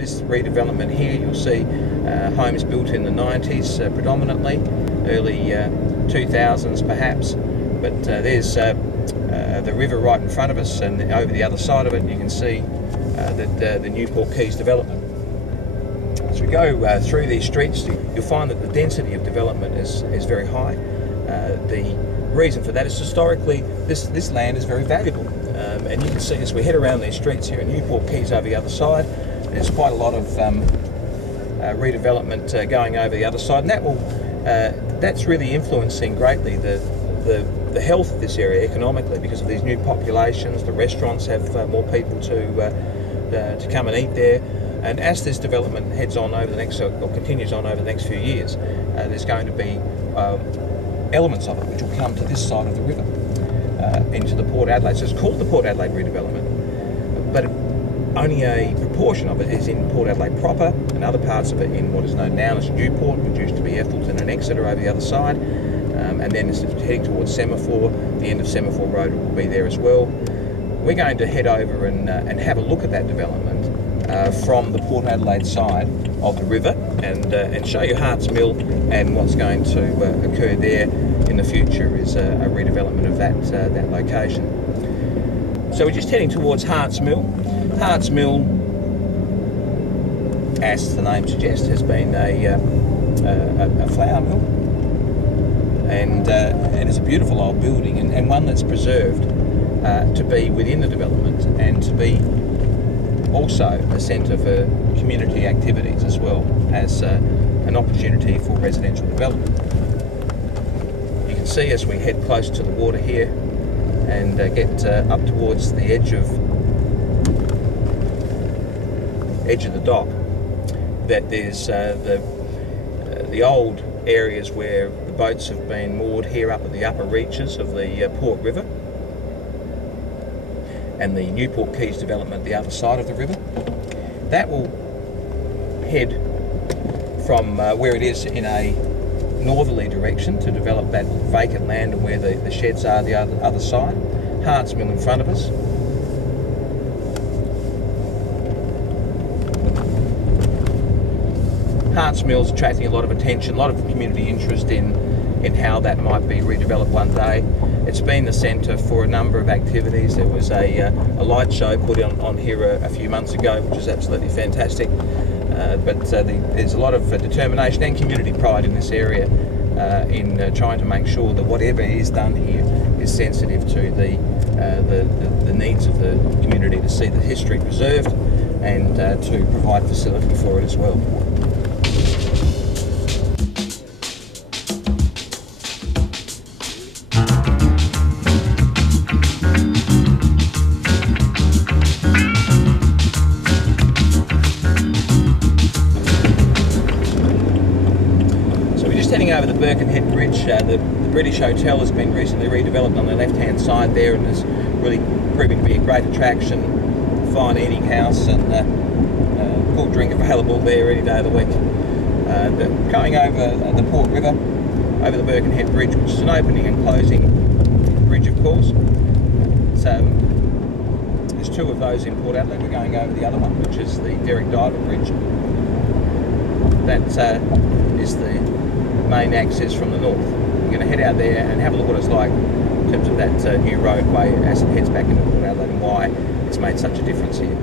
this redevelopment here, you'll see homes built in the 90s predominantly, early 2000s perhaps, but there's the river right in front of us, and over the other side of it you can see the Newport Keys development. As we go through these streets, you'll find that the density of development is very high. The reason for that is historically this land is very valuable, and you can see as we head around these streets here in Newport Keys over the other side, there's quite a lot of redevelopment going over the other side, and that's really influencing greatly the health of this area economically because of these new populations. The restaurants have more people to come and eat there, and as this development heads on over the next or continues on over the next few years, there's going to be elements of it which will come to this side of the river into the Port Adelaide. So it's called the Port Adelaide redevelopment, but only a proportion of it is in Port Adelaide proper, and other parts of it in what is known now as Newport, which used to be Ethelton and Exeter over the other side, and then it's heading towards Semaphore. The end of Semaphore Road will be there as well. We're going to head over and have a look at that development from the Port Adelaide side of the river, and show you Harts Mill, and what's going to occur there in the future is a redevelopment of that location. So we're just heading towards Harts Mill. Harts Mill, as the name suggests, has been a flour mill, and it's a beautiful old building, and one that's preserved to be within the development and to be also a centre for community activities as well as an opportunity for residential development. You can see as we head close to the water here and get up towards the edge of the dock, that there's the old areas where the boats have been moored here up at the upper reaches of the Port River, and the Newport Keys development the other side of the river. That will head from where it is in a northerly direction to develop that vacant land and where the sheds are the other side. Harts Mill in front of us. Harts Mill's attracting a lot of attention, a lot of community interest in how that might be redeveloped one day. It's been the centre for a number of activities. There was a light show put on here a few months ago, which is absolutely fantastic. But there's a lot of determination and community pride in this area in trying to make sure that whatever is done here is sensitive to the needs of the community, to see the history preserved and to provide facility for it as well. Heading over the Birkenhead Bridge, the British Hotel has been recently redeveloped on the left-hand side there, and is really proving to be a great attraction. Fine eating house and cool drink available there any day of the week. Going over the Port River, over the Birkenhead Bridge, which is an opening and closing bridge, of course. So there's two of those in Port Adelaide. We're going over the other one, which is the Derrick Diver Bridge. That is the main access from the north. We're going to head out there and have a look at what it's like in terms of that new roadway as it heads back into Port Adelaide and why it's made such a difference here.